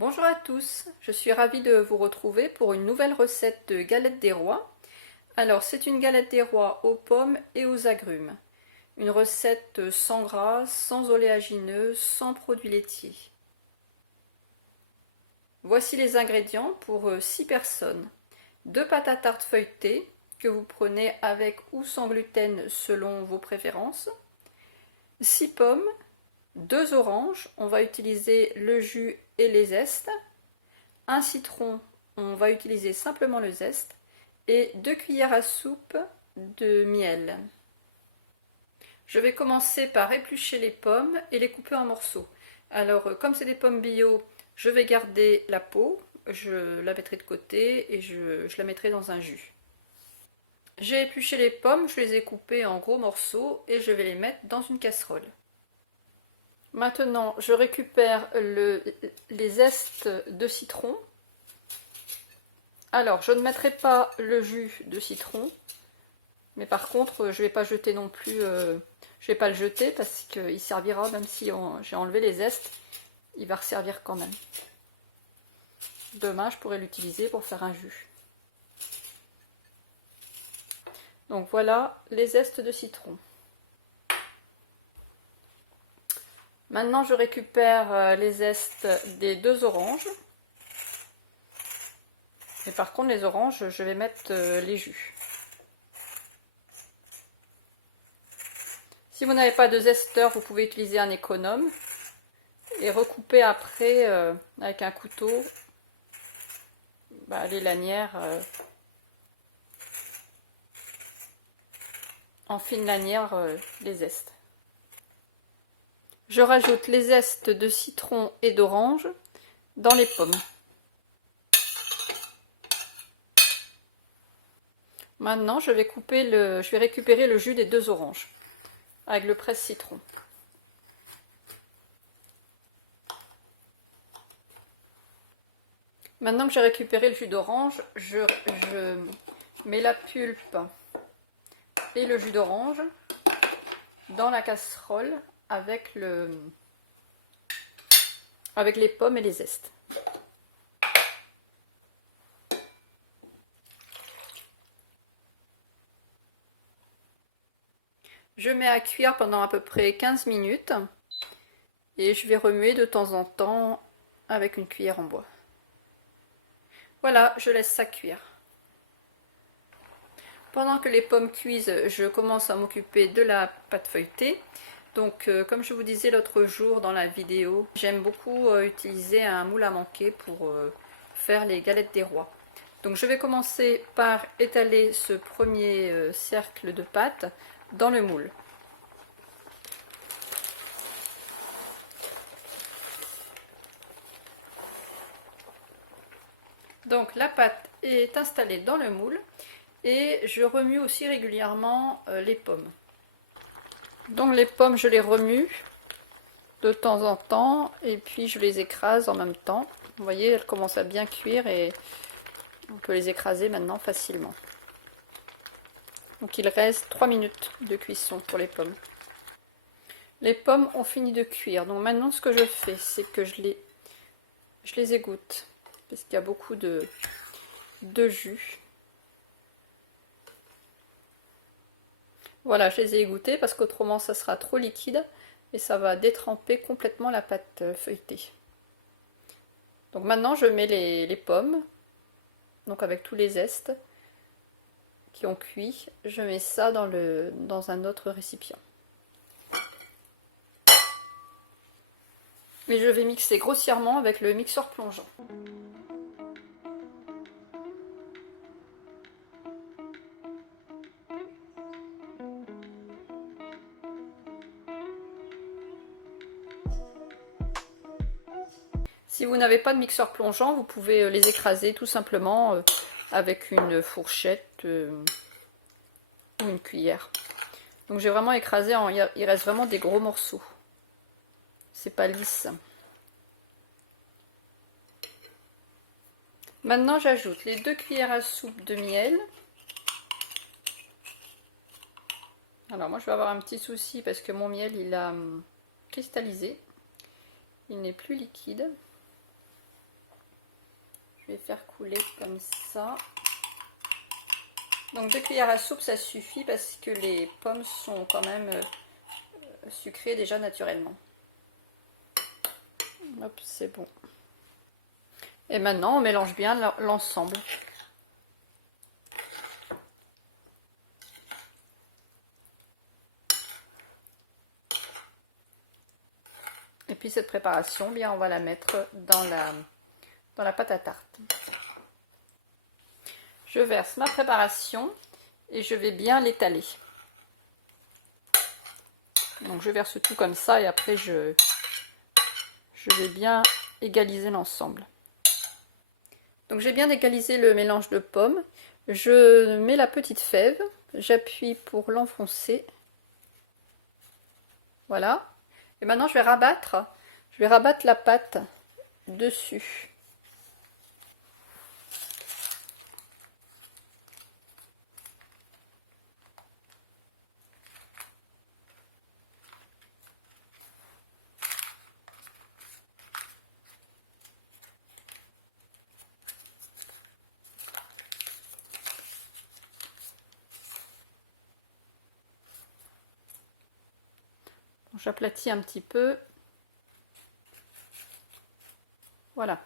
Bonjour à tous, je suis ravie de vous retrouver pour une nouvelle recette de galette des rois. Alors c'est une galette des rois aux pommes et aux agrumes. Une recette sans gras, sans oléagineux, sans produits laitiers. Voici les ingrédients pour 6 personnes. 2 pâtes à tarte feuilletées que vous prenez avec ou sans gluten selon vos préférences. 6 pommes, 2 oranges, on va utiliser le jus et les zestes. Un citron, on va utiliser simplement le zeste. Et 2 cuillères à soupe de miel. Je vais commencer par éplucher les pommes et les couper en morceaux. Alors, comme c'est des pommes bio, je vais garder la peau, je la mettrai de côté et je la mettrai dans un jus. J'ai épluché les pommes, je les ai coupées en gros morceaux et je vais les mettre dans une casserole. Maintenant, je récupère les zestes de citron. Alors, je ne mettrai pas le jus de citron, mais par contre, je ne vais pas jeter non plus, je vais pas le jeter parce qu'il servira, même si j'ai enlevé les zestes, il va resservir quand même. Demain, je pourrais l'utiliser pour faire un jus. Donc voilà les zestes de citron. Maintenant, je récupère les zestes des 2 oranges. Et par contre, les oranges, je vais mettre les jus. Si vous n'avez pas de zesteur, vous pouvez utiliser un économe et recouper après avec un couteau les lanières en fine lanière, les zestes. Je rajoute les zestes de citron et d'orange dans les pommes. Maintenant, je vais récupérer le jus des 2 oranges avec le presse-citron. Maintenant que j'ai récupéré le jus d'orange, je mets la pulpe et le jus d'orange dans la casserole avec les pommes et les zestes. Je mets à cuire pendant à peu près 15 minutes et je vais remuer de temps en temps avec une cuillère en bois. Voilà, je laisse ça cuire. Pendant que les pommes cuisent, je commence à m'occuper de la pâte feuilletée. Donc comme je vous disais l'autre jour dans la vidéo, j'aime beaucoup utiliser un moule à manquer pour faire les galettes des rois. Donc je vais commencer par étaler ce premier cercle de pâte dans le moule. Donc la pâte est installée dans le moule et je remue aussi régulièrement les pommes. Donc les pommes, je les remue de temps en temps et puis je les écrase en même temps. Vous voyez, elles commencent à bien cuire et on peut les écraser maintenant facilement. Donc il reste 3 minutes de cuisson pour les pommes. Les pommes ont fini de cuire. Donc maintenant ce que je fais, c'est que je les égoutte parce qu'il y a beaucoup de jus. Voilà, je les ai égouttées parce qu'autrement ça sera trop liquide et ça va détremper complètement la pâte feuilletée. Donc maintenant je mets les pommes, donc avec tous les zestes qui ont cuit, je mets ça dans un autre récipient. Et je vais mixer grossièrement avec le mixeur plongeant. Si vous n'avez pas de mixeur plongeant, vous pouvez les écraser tout simplement avec une fourchette ou une cuillère. Donc j'ai vraiment écrasé, il reste vraiment des gros morceaux. C'est pas lisse. Maintenant j'ajoute les 2 cuillères à soupe de miel. Alors moi je vais avoir un petit souci parce que mon miel il a cristallisé. Il n'est plus liquide. vais faire couler comme ça. Donc 2 cuillères à soupe, ça suffit parce que les pommes sont quand même sucrées déjà naturellement. Hop, c'est bon. Et maintenant, on mélange bien l'ensemble. Et puis cette préparation, bien, on va la mettre dans la pâte à tarte. Je verse ma préparation et je vais bien l'étaler. Donc je verse tout comme ça et après je vais bien égaliser l'ensemble. Donc j'ai bien égalisé le mélange de pommes. Je mets la petite fève, j'appuie pour l'enfoncer. Voilà. Et maintenant je vais rabattre la pâte dessus. J'aplatis un petit peu. Voilà.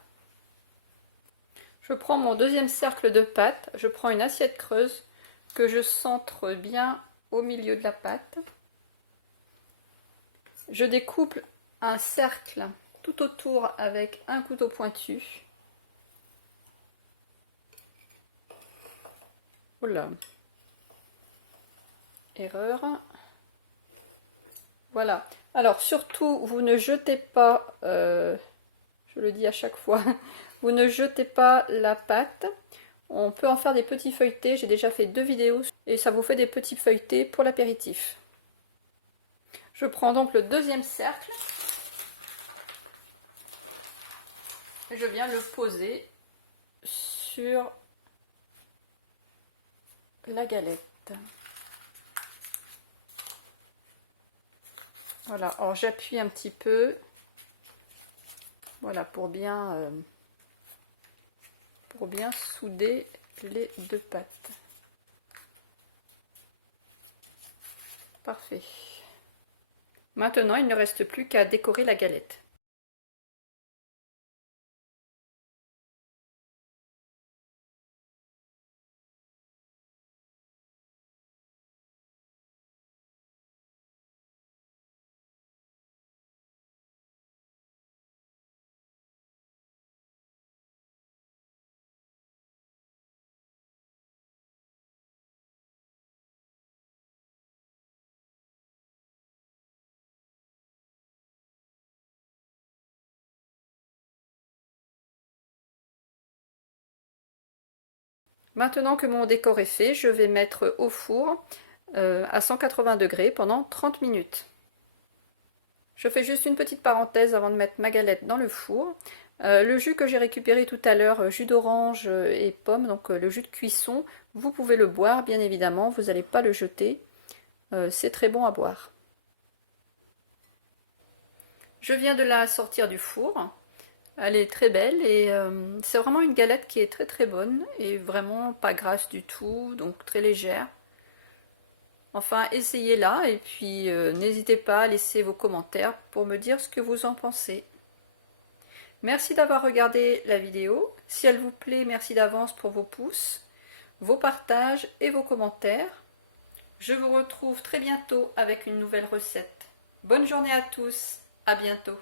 Je prends mon deuxième cercle de pâte, je prends une assiette creuse que je centre bien au milieu de la pâte. Je découpe un cercle tout autour avec un couteau pointu. Oula. Erreur. Voilà. Alors surtout, vous ne jetez pas, je le dis à chaque fois, vous ne jetez pas la pâte. On peut en faire des petits feuilletés. J'ai déjà fait 2 vidéos et ça vous fait des petits feuilletés pour l'apéritif. Je prends donc le deuxième cercle et je viens le poser sur la galette. Voilà, alors j'appuie un petit peu, voilà, pour bien souder les 2 pâtes. Parfait. Maintenant, il ne reste plus qu'à décorer la galette. Maintenant que mon décor est fait, je vais mettre au four à 180 degrés pendant 30 minutes. Je fais juste une petite parenthèse avant de mettre ma galette dans le four. Le jus que j'ai récupéré tout à l'heure, jus d'orange et pomme, donc le jus de cuisson, vous pouvez le boire bien évidemment, vous n'allez pas le jeter. C'est très bon à boire. Je viens de la sortir du four. Elle est très belle et c'est vraiment une galette qui est très très bonne et vraiment pas grasse du tout, donc très légère. Enfin, essayez-la et puis n'hésitez pas à laisser vos commentaires pour me dire ce que vous en pensez. Merci d'avoir regardé la vidéo. Si elle vous plaît, merci d'avance pour vos pouces, vos partages et vos commentaires. Je vous retrouve très bientôt avec une nouvelle recette. Bonne journée à tous, à bientôt.